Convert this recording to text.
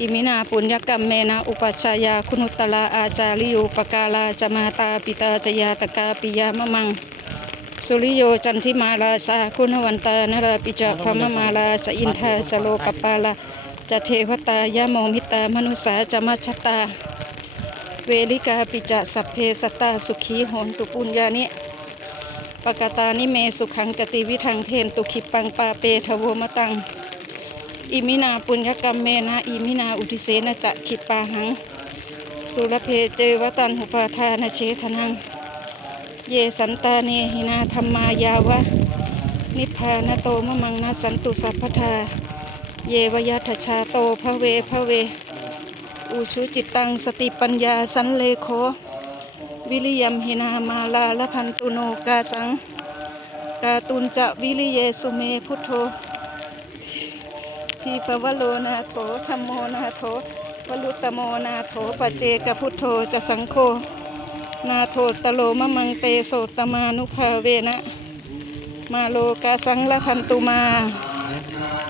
อิมินาปุญญกรรมเมนะอุปัชฌายาคุนุตตลาอาจาริโยปกาลาจมาตาปิตาจยาตกาปิยามะมังสุริโยจันทิมาลาสาคุณวันตานราปิจพมมาลาสอินทาสโลกปาลาจะเทวตายะโมมิตามนุสาจมัชชตาเวลิกาปิจสัพเพสตตาสุขีโหนตุปุญญานิปกตานิเมสุขังจติวิทังเทนตุขิปังปาเปทโวมตังอิมินาปุญญกรรมเมนะอิมินาอุทิเสนะจะขิปาหังสุรเพเจวตันหุปาทานเชทนังเยสันตาเนหินาธรรมายาวะนิพพานโตมะมังนะสันตุสัพพทาเยวยัตชาโตภเวภเวอุชุจิตตังสติปัญญาสันเลโควิริยมหินามาลาละพันตุโนกาสังกาตุนจะวิริเยสุเมพุทโธทีปวโลนาโถธัมโมนาโถวลุตโมนาโถปัจเจกพุทโธจะสังโฆนาโถตโลมะมังเตโสตมานุภาเวนะมาโลกาสังละพันตุมา